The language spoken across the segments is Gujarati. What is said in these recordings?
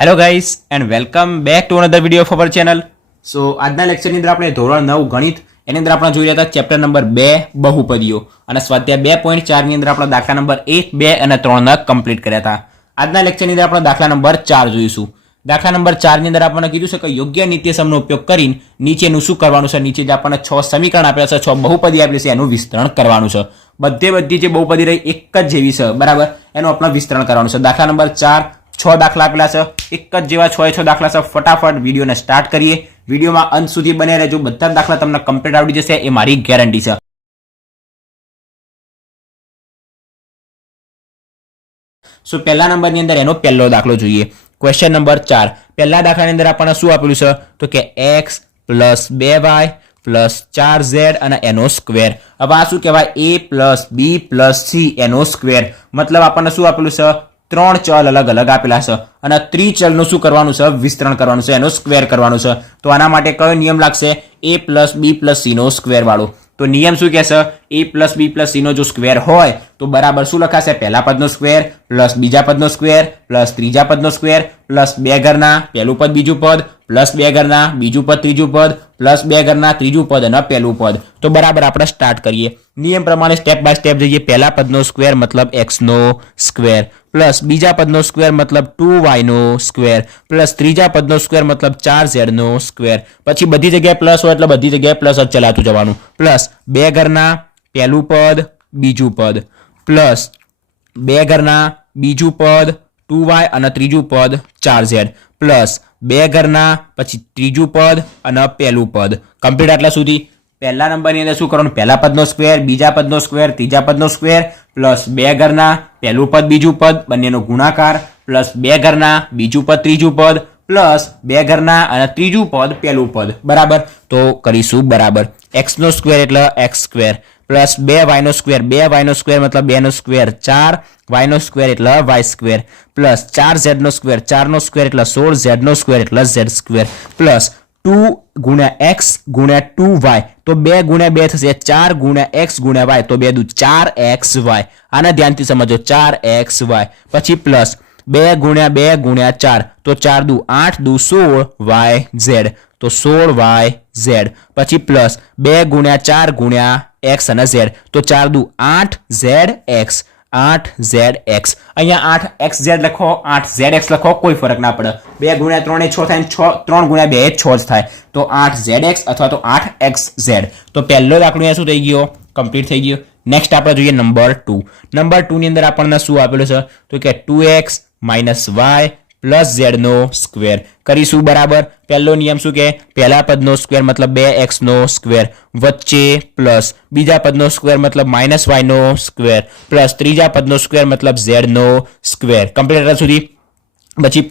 Hello guys and welcome back to another video of our channel. So આજના લેક્ચરની અંદર આપણે ધોરણ 9 ગણિત એની અંદર આપણે જોઈ રહ્યા હતા ચેપ્ટર નંબર 2 બહુપદીઓ અને સ્વાધ્યાય 2.4 ની અંદર આપણે દાખલા નંબર 1, 2 અને 3 ના કમ્પ્લીટ કર્યા હતા. આજના લેક્ચરની અંદર આપણે દાખલા નંબર 4 જોઈશું. દાખલા નંબર 4 ની અંદર આપણને કીધું છે કે યોગ્ય નિત્યસમનો ઉપયોગ કરીને નીચેનું શું કરવાનું છે. નીચે જે આપણને 6 સમીકરણ આપ્યા છે, 6 બહુપદી આપેલી છે, એનું વિસ્તરણ કરવાનું છે. બધી જે બહુપદી રહી એક જ જેવી છે, બરાબર, એનું આપણે વિસ્તરણ કરવાનું છે. દાખલા નંબર 4 6 દાખલા આપેલા છે, એક જ જેવા 6 દાખલા છે. ફટાફટ વિડીયોને સ્ટાર્ટ કરીએ. વિડીયોમાં અંત સુધી બને રહેજો. બધા દાખલા તમને કમ્પ્લીટ આવડી જશે એ મારી ગેરંટી છે. સો પહેલા નંબરની અંદર એનો પહેલો દાખલો જોઈએ. Question number 4. પહેલા દાખલાની અંદર આપણને શું આપેલું છે તો કે x + 2y + 4z અને એનો સ્ક્વેર. હવે આ શું કહેવાય? a + b + c એનો સ્ક્વેર. મતલબ આપણને શું આપેલું છે? 3 ચલ અલગ અલગ આપેલા છે અને ત્રિચલનું શું કરવાનું છે? વિસ્તરણ કરવાનું છે, એનો સ્ક્વેર કરવાનું છે. તો આના માટે કયો નિયમ લાગશે? a + b + c no square વાળો. તો નિયમ શું કહેશે? a + b + c નો જો સ્ક્વેર હોય તો બરાબર શું લખાશે? પહેલા પદનો સ્ક્વેર પ્લસ બીજા પદનો સ્ક્વેર પ્લસ ત્રીજા પદનો સ્ક્વેર પ્લસ 2 ઘરના પહેલું પદ બીજું પદ પ્લસ 2 ઘરના બીજું પદ ત્રીજું પદ પ્લસ 2 ઘરના ત્રીજું પદ અને પહેલું પદ. તો બરાબર આપણે સ્ટાર્ટ કરીએ. નિયમ પ્રમાણે સ્ટેપ બાય સ્ટેપ જઈએ. પહેલા પદનો સ્ક્વેર મતલબ x નો સ્ક્વેર પ્લસ બીજા પદનો સ્ક્વેર મતલબ 2y નો સ્ક્વેર પ્લસ ત્રીજા પદનો સ્ક્વેર મતલબ 4z નો સ્ક્વેર. પછી બધી જગ્યાએ પ્લસ હોય એટલે બધી જગ્યાએ પ્લસ જ ચલાતું જવાનું. પ્લસ 2 ઘરના પહેલું પદ બીજું પદ પ્લસ 2 ઘરના બીજું પદ 2y અને ત્રીજું પદ 4z પ્લસ 2 ઘરના પછી ત્રીજું પદ અને પહેલું પદ. કમ્પ્લીટ આટલા સુધી. પહેલા નંબરની અંદર શું કરવાનું? પહેલા પદનો સ્ક્વેર બીજા પદનો સ્ક્વેર ત્રીજા પદનો સ્ક્વેર પ્લસ 2 ઘરના પહેલું પદ બીજું પદ બંનેનો ગુણાકાર પ્લસ 2 ઘરના બીજું પદ ત્રીજું પદ પ્લસ 2 ઘરના અને ત્રીજું પદ પહેલું પદ. બરાબર, તો કરીશું બરાબર. x નો સ્ક્વેર એટલે x સ્ક્વેર પ્લસ 2y નો સ્ક્વેર 2y નો સ્ક્વેર મતલબ 2 નો સ્ક્વેર 4y નો સ્ક્વેર એટલે y સ્ક્વેર પ્લસ 4z નો સ્ક્વેર 4 નો સ્ક્વેર એટલે 16z નો સ્ક્વેર એટલે z સ્ક્વેર પ્લસ 2 ગુણ્યા x ગુણ્યા 2y તો 2 ગુણ્યા 2 થશે 4 ગુણ્યા x ગુણ્યા y તો 2 દુ 4xy. આને ધ્યાનથી સમજો 4xy. પછી પ્લસ 2 ગુણ્યા 2 ગુણ્યા 4 તો 4 દુ 8 દુ 16yz તો 16yz. પછી પ્લસ 2 ગુણ્યા 4 ગુણ્યા x અને z તો 4 દુ 8zx 8zx. અહીંયા 8xz લખો 8zx લખો, કોઈ ફરક ના પડે. 2 ગુણ્યા 3 એ 6 થાય, 3 ગુણ્યા 2 એ 6 જ થાય. તો 8zx અથવા તો 8xz. તો પહેલો દાખલો અહીંયા શું થઈ ગયો? કમ્પ્લીટ થઈ ગયો. નેક્સ્ટ આપણે જોઈએ નંબર 2. નંબર 2 ની અંદર આપણને શું આપેલું છે તો કે 2x - y પ્લસ z નો સ્ક્વેર. કરીશું બરાબર. પહેલો નિયમ શું કે? પહેલા પદનો સ્ક્વેર મતલબ 2x નો સ્ક્વેર વચ્ચે પ્લસ બીજા પદનો સ્ક્વેર મતલબ -y નો સ્ક્વેર પ્લસ ત્રીજા પદનો સ્ક્વેર મતલબ z નો સ્ક્વેર. કમ્પ્લીટ સુધી. પછી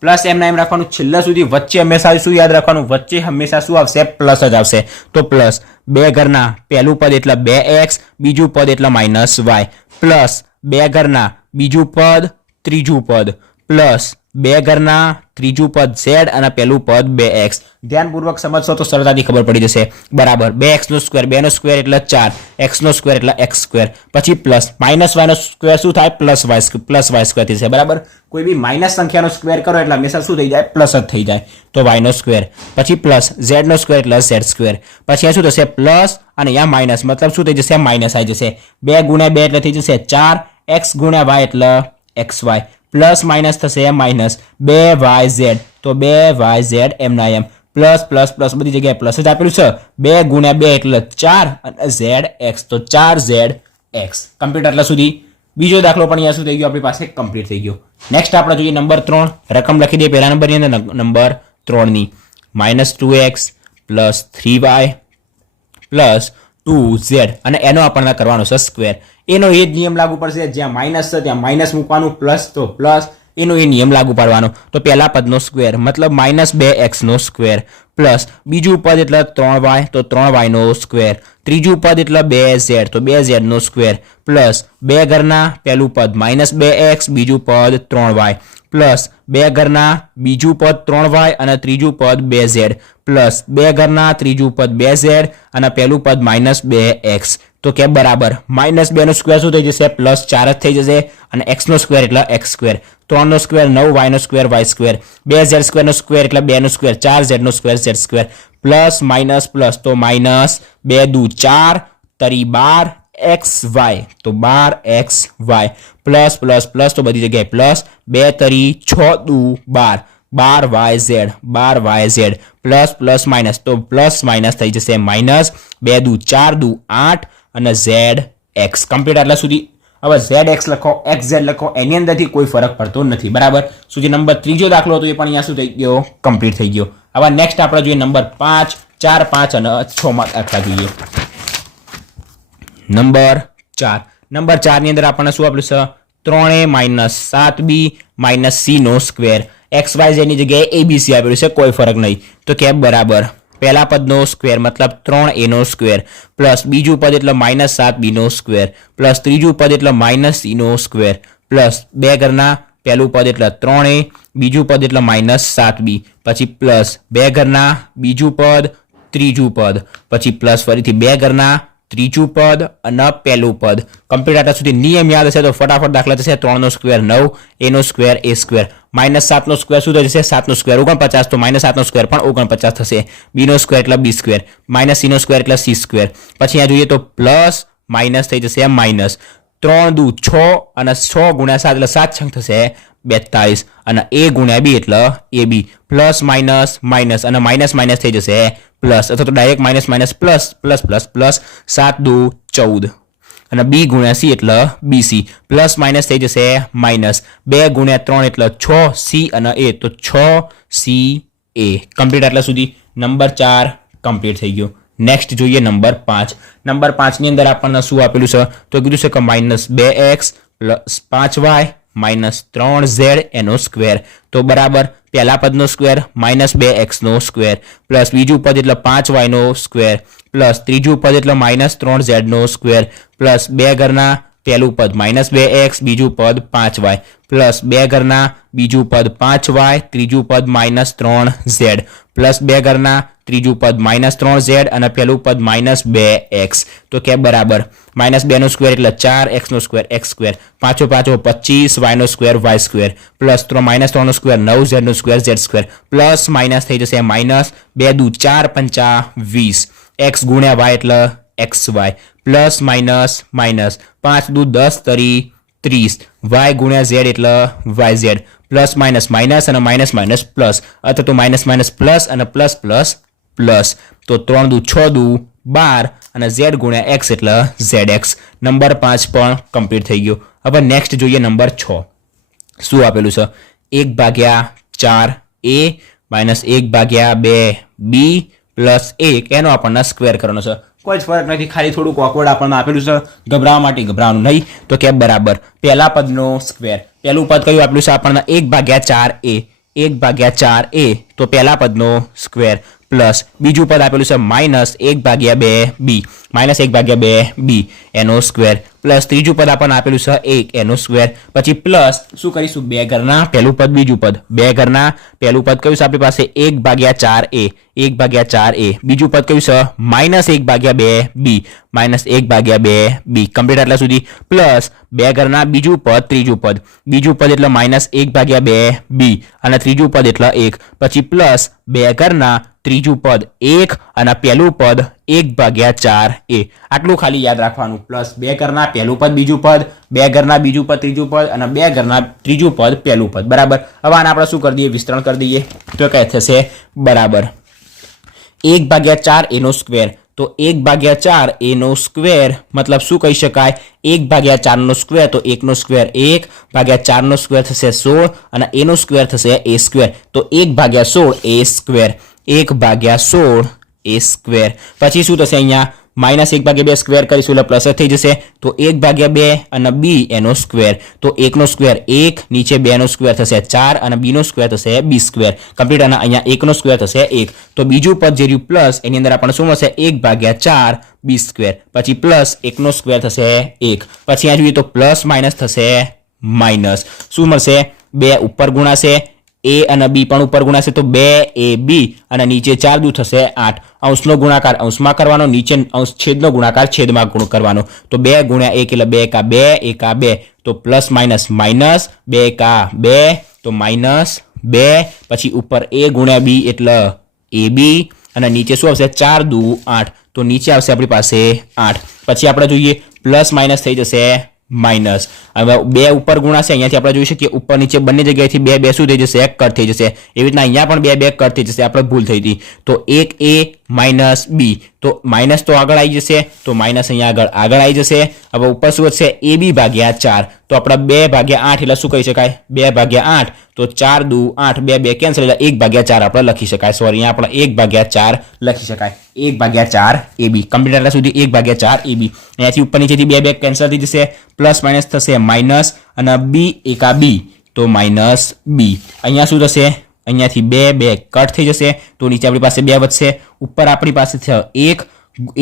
પ્લસ એમના એમ રાખવાનું છેલ્લા સુધી. વચ્ચે હંમેશા શું યાદ રાખવાનું? વચ્ચે હંમેશા શું આવશે? પ્લસ જ આવશે. તો પ્લસ 2 ઘરના પહેલું પદ એટલે 2x બીજું પદ એટલે -y પ્લસ 2 ઘરના બીજું પદ ત્રીજું પદ પ્લસ 2 ઘરના ત્રીજું પદ z અને પહેલું પદ 2x. ધ્યાનપૂર્વક સમજશો તો સરળતાથી ખબર પડી જશે. બરાબર. 2x નો સ્ક્વેર 2 નો સ્ક્વેર એટલે 4 x નો સ્ક્વેર એટલે x સ્ક્વેર. પછી પ્લસ -y નો સ્ક્વેર શું થાય? પ્લસ y સ્ક્વેર થશે. બરાબર. કોઈ બી માઇનસ સંખ્યાનો સ્ક્વેર કરો એટલે હંમેશા શું થઈ જાય? પ્લસ જ થઈ જાય. તો y નો સ્ક્વેર. પછી પ્લસ z નો સ્ક્વેર એટલે z સ્ક્વેર. પછી આ શું થશે? પ્લસ અને અહીંયા માઇનસ મતલબ શું થઈ જશે? માઇનસ આવી જશે. 2 ગુણ્યા 2 એટલે થઈ જશે 4x ગુણ્યા y એટલે xy પ્લસ માઇનસ થશે માઇનસ 2yz તો 2yz એમના એમ પ્લસ પ્લસ પ્લસ બધી જગ્યાએ પ્લસ જ આપેલું છે. 2 ગુણ્યા 2 એટલે 4 અને zx તો 4zx. કમ્પ્લીટ આટલા સુધી. બીજો દાખલો પણ અહીંયા શું થઈ ગયો? આપણી પાસે કમ્પ્લીટ થઈ ગયો. નેક્સ્ટ આપણે જોઈએ નંબર 3. રકમ લખી દઈએ પહેલા નંબરની અંદર નંબર 3 ની. -2x + 3y + 2z અને એનો આપણને કરવાનો છે સ્ક્વેર. એનો એ જ નિયમ લાગુ પડશે. જ્યાં માઇનસ છે ત્યાં માઇનસ મૂકવાનું, પ્લસ તો પ્લસ. એનો એ નિયમ લાગુ પાડવાનો. તો પહેલા પદનો સ્ક્વેર મતલબ -2x નો સ્ક્વેર પ્લસ બીજું પદ એટલે 3y તો 3y નો સ્ક્વેર ત્રીજું પદ એટલે 2z તો 2z નો સ્ક્વેર પ્લસ 2 ઘરના પહેલું પદ -2x બીજું પદ 3y પ્લસ 2 ઘરના બીજું પદ 3y અને ત્રીજું પદ 2z પ્લસ 2 ઘરના ત્રીજું પદ 2z અને પહેલું પદ -2x તો કે બરાબર -2 નો સ્ક્વેર શું થઈ જશે +4 જ થઈ જશે અને x નો સ્ક્વેર એટલે x સ્ક્વેર 3 નો સ્ક્વેર 9 y નો square y square 2z square નો સ્ક્વેર એટલે 2 નો સ્ક્વેર 4z નો square z square plus minus plus તો -2 દુ 4 તરી 12 xy તો 12xy પ્લસ પ્લસ પ્લસ તો બધી જગ્યાએ પ્લસ 2 તરી 6 દુ 12 12yz પ્લસ પ્લસ માઇનસ તો પ્લસ માઇનસ થઈ જશે -2 દુ 4 દુ 8 અને zx કમ્પ્લીટ આટલા સુધી. હવે zx લખો xz લખો એની અંદરથી કોઈ ફરક પડતો નથી બરાબર. શું જે નંબર ત્રીજો દાખલો હતો એ પણ અહીંયા શું થઈ ગયો કમ્પ્લીટ થઈ ગયો. હવે નેક્સ્ટ આપણે જોઈએ નંબર 5 4 5 અને 6 માં દાખલા જોઈએ. નંબર 4 ની અંદર આપણને શું આપ્યું છે 3a - 7b - c નો સ્ક્વેર xyz ની જગ્યાએ abc આપેલું છે કોઈ ફરક નહીં તો કે બરાબર પહેલા પદનો સ્ક્વેર મતલબ 3a નો સ્ક્વેર પ્લસ બીજું પદ એટલે -7b નો સ્ક્વેર પ્લસ ત્રીજું પદ એટલે -c નો સ્ક્વેર પ્લસ બે ઘરના પહેલું પદ એટલે 3a બીજું પદ એટલે -7b પછી પ્લસ બે ઘરના બીજું પદ ત્રીજું પદ પછી પ્લસ ફરીથી બે ઘરના ત્રીજું પદ અને પહેલું પદ. કમ્પ્લીટ આટલા સુધી નિયમ યાદ હશે તો ફટાફટ દાખલા થશે. 3 નો સ્ક્વેર 9 a નો સ્ક્વેર a સ્ક્વેર -7 નો સ્ક્વેર શું થઈ જશે 7 નો સ્ક્વેર 49 તો -7 નો સ્ક્વેર પણ 49 થશે. b નો સ્ક્વેર એટલે b સ્ક્વેર -c નો સ્ક્વેર એટલે c સ્ક્વેર પછી અહીંયા જોઈએ તો પ્લસ માઇનસ થઈ જશે માઇનસ 3 દુ 6 અને 6 ગુણ્યા 7 એટલે 7 છંગ થશે 42 અને a ગુણ્યા b એટલે ab પ્લસ માઇનસ માઇનસ અને માઇનસ માઇનસ થઈ જશે પ્લસ અથવા તો direct minus minus plus plus plus plus 7 દુ 14 અને b ગુણ્યા c એટલે bc પ્લસ માઇનસ થઈ જશે માઇનસ 2 ગુણ્યા 3 એટલે 6c અને a તો 6ca કમ્પ્લીટ આટલા સુધી નંબર 4 કમ્પ્લીટ થઈ ગયો. નેક્સ્ટ જોઈએ નંબર 5. નંબર 5 ની અંદર આપણને શું આપેલું છે તો કીધું છે કે -2x + 5y - 3z એનો સ્ક્વેર તો બરાબર પહેલા પદનો સ્ક્વેર -2x નો સ્ક્વેર પ્લસ બીજું પદ એટલે 5y નો સ્ક્વેર પ્લસ ત્રીજું પદ એટલે -3z નો સ્ક્વેર પ્લસ બે ઘરના પહેલું પદ -2x બીજું પદ 5y પ્લસ બે ઘરના બીજું પદ 5y ત્રીજું પદ -3z પ્લસ બે ઘરના ત્રીજું પદ -3z અને પહેલું પદ -2x તો કે બરાબર -2 નો સ્ક્વેર એટલે 4x નો સ્ક્વેર x સ્ક્વેર 5 5 25 y નો સ્ક્વેર y સ્ક્વેર પ્લસ -3 નો સ્ક્વેર 9z નો square z square plus minus થઈ જશે -2 દુ 4 5 20 x ગુણ્યા y એટલે xy પ્લસ માઇનસ માઇનસ 5 દુ 10 તરી 30 y ગુણ્યા z એટલે yz પ્લસ માઇનસ માઇનસ અને માઇનસ માઇનસ પ્લસ અથવા તો માઇનસ માઇનસ પ્લસ અને પ્લસ પ્લસ પ્લસ તો 3 દુ 6 દુ 12 અને z ગુણ્યા x એટલે zx. નંબર 5 પણ કમ્પ્લીટ થઈ ગયો. હવે નેક્સ્ટ જોઈએ નંબર 6. શું આપેલું છે 1/4a - 1/2b પ્લસ 1 એનો આપણને સ્ક્વેર કરવાનો છે. કોઈ જ ફરક નથી ખાલી થોડુંક ઓકવર્ડ આપણને આપેલું છે ગભરાવા માટે ગભરાવાનું નહીં તો કે બરાબર પહેલા પદનો સ્ક્વેર પહેલું પદ કયું આપેલું છે આપણને 1/4a 1/4a તો પહેલા પદનો સ્ક્વેર પ્લસ બીજું પદ આપેલું છે -1/2b -1/2b એનો સ્ક્વેર પ્લસ ત્રીજું પદ આપણને આપેલું છે 1 એનો સ્ક્વેર પછી પ્લસ શું કરીશું બે ઘરના પહેલું પદ બીજું પદ બે ઘરના પહેલું પદ કયું છે આપણી પાસે 1/4a 1/4a બીજું પદ કયું છે -1/2b -1/2b કમ્પ્લીટ આટલા સુધી પ્લસ બે ઘરના બીજું પદ એટલે -1/2b અને ત્રીજું પદ એટલે 1 પછી પ્લસ બે ઘરના ત્રીજું પદ 1 અને પહેલું પદ 1/4a આટલું ખાલી યાદ રાખવાનું પ્લસ બે ઘરના પહેલું પદ બીજું પદ બે ઘરના બીજું પદ ત્રીજું પદ અને બે ઘરના ત્રીજું પદ પહેલું પદ બરાબર. હવે આને આપણે શું કરી દઈએ વિસ્તરણ કરી દઈએ તો કઈ થશે બરાબર 1/4 એનો સ્ક્વેર તો 1/4 એનો સ્ક્વેર મતલબ શું કહી શકાય 1/4 નો સ્ક્વેર તો 1 નો સ્ક્વેર 1/4 નો સ્ક્વેર થશે 16 અને a નો સ્ક્વેર થશે a સ્ક્વેર તો 1/16 a સ્ક્વેર 1/16 a સ્ક્વેર પછી શું થશે અહીંયા -1/2 સ્ક્વેર કરીશું એટલે પ્લસ થઈ જશે તો 1/2 અને b એનો સ્ક્વેર તો 1 નો સ્ક્વેર 1 નીચે 2 નો સ્ક્વેર થશે 4 અને b નો સ્ક્વેર થશે b સ્ક્વેર કમ્પ્લીટ અને અહીંયા 1 નો સ્ક્વેર થશે 1 તો બીજું પદ જે રહ્યું પ્લસ એની અંદર આપણને શું મળશે 1/4 b સ્ક્વેર પછી પ્લસ 1 નો સ્ક્વેર થશે 1 પછી અહીંયા જોઈએ તો પ્લસ માઇનસ થશે માઇનસ શું મળશે 2 ઉપર ગુણાશે એ અને બી પણ ઉપર ગુણાશે તો 2ab અને નીચે 4 દુ થશે 8. અંશનો ગુણાકાર અંશમાં કરવાનો, નીચે અંશ છેદનો ગુણાકાર છેદમાં કરવાનો. તો 2 ગુણ્યા 1 એટલે 2 એકા 2 એકા 2 તો પ્લસ માઇનસ માઇનસ 2 એકા 2 તો માઇનસ 2 પછી ઉપર a ગુણ્યા b એટલે ab અને નીચે શું આવશે 4 દુ 8 તો નીચે આવશે આપણી પાસે 8. પછી આપણે જોઈએ પ્લસ માઇનસ થઈ જશે માઇનસ. હવે 2 ઉપર ગુણાશે, અહીંયાથી આપણે જોઈ શકીએ ઉપર નીચે બંને જગ્યાએથી 2 2 શું થઈ જશે કટ થઈ જશે. એવી રીતના અહીંયા પણ 2 2 કટ થઈ જશે, આપણે ભૂલ થઈ હતી. તો 1a માઇનસ b તો માઇનસ તો આગળ આવી જશે તો માઇનસ અહીંયા આગળ આવી જશે. હવે ઉપર શું વધશે ab ભાગ્યા 4 તો આપણે 2 ભાગ્યા 8 એટલે શું કહી શકાય 2 ભાગ્યા 8 તો 4 દુ 8 2 2 કેન્સલ એટલે 1 ભાગ્યા 4 આપણે લખી શકાય. સોરી અહીંયા આપણે 1 ભાગ્યા 4 લખી શકાય. 1 ભાગ્યા 4 ab કમ્પ્લીટ. એટલા સુધી 1 ભાગ્યા 4 ab. અહીંયાથી ઉપર નીચેથી 2 2 કેન્સલ થઈ જશે, પ્લસ માઇનસ થશે માઇનસ અને b એકા b તો માઇનસ b. અહીંયા શું થશે અહીંયાથી 2 2 કટ થઈ જશે તો નીચે આપણી પાસે 2 વધશે. ઉપર આપણી પાસે થયો 1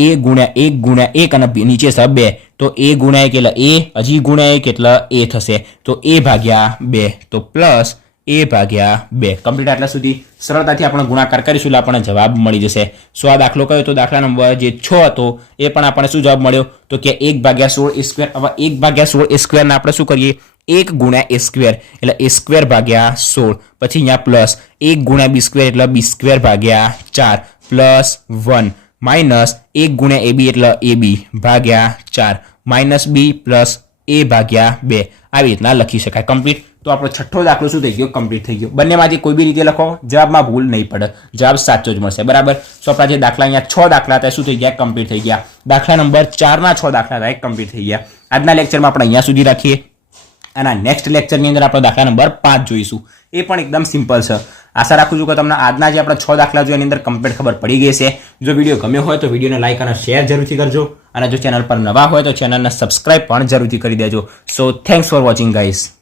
a ગુણ્યા 1 ગુણ્યા 1 અને નીચે છે 2 તો a ગુણ્યા 1 એટલે a હજી ગુણ્યા 1 એટલે a થશે તો a ભાગ્યા 2 તો પ્લસ a ભાગ્યા 2. કમ્પ્લીટ. આટલા સુધી સરળતાથી આપણે ગુણાકાર કરીશું એટલે આપણને જવાબ મળી જશે. સો આ દાખલો કયો તો દાખલા નંબર જે 6 હતો એ પણ આપણને શું જવાબ મળ્યો તો કે 1/16 a સ્ક્વેર. હવે 1/16 a સ્ક્વેરને આપણે શું કરીએ 1 ગુણ્યા a સ્ક્વેર એટલે a સ્ક્વેર ભાગ્યા 16 પછી અહીંયા પ્લસ 1 ગુણ્યા b સ્ક્વેર એટલે b સ્ક્વેર ભાગ્યા 4 પ્લસ 1 માઇનસ 1 ગુણ્યા ab એટલે ab ભાગ્યા 4 માઇનસ b પ્લસ a ભાગ્યા 2 આવી રીતના લખી શકાય. કમ્પ્લીટ. તો આપણો છઠ્ઠો દાખલો શું થઈ ગયો કમ્પ્લીટ થઈ ગયો. બંનેમાંથી કોઈ બી રીતે લખો જવાબમાં ભૂલ નહીં પડે, જવાબ સાચો જ મળશે. બરાબર. તો આપણા જે દાખલા અહીંયા 6 દાખલા હતા શું થઈ ગયા કમ્પ્લીટ થઈ ગયા. દાખલા નંબર 4ના 6 દાખલા હતા કમ્પ્લીટ થઈ ગયા. આજના લેક્ચરમાં આપણે અહીંયા સુધી રાખીએ અને નેક્સ્ટ લેક્ચરની અંદર આપણે દાખલા નંબર 5 જોઈશું. એ પણ એકદમ સિમ્પલ છે. આશા રાખું છું કે તમને આજના જે આપણે 6 દાખલા જોઈએ એની અંદર કમ્પ્લીટ ખબર પડી ગઈ છે. જો વિડીયો ગમ્યો હોય તો વિડીયોને લાઈક અને શેર જરૂરથી કરજો અને જો ચેનલ પર નવા હોય તો ચેનલને સબસ્ક્રાઇબ પણ જરૂરથી કરી દેજો. સો થેન્ક્સ ફોર વોચિંગ ગાઈઝ.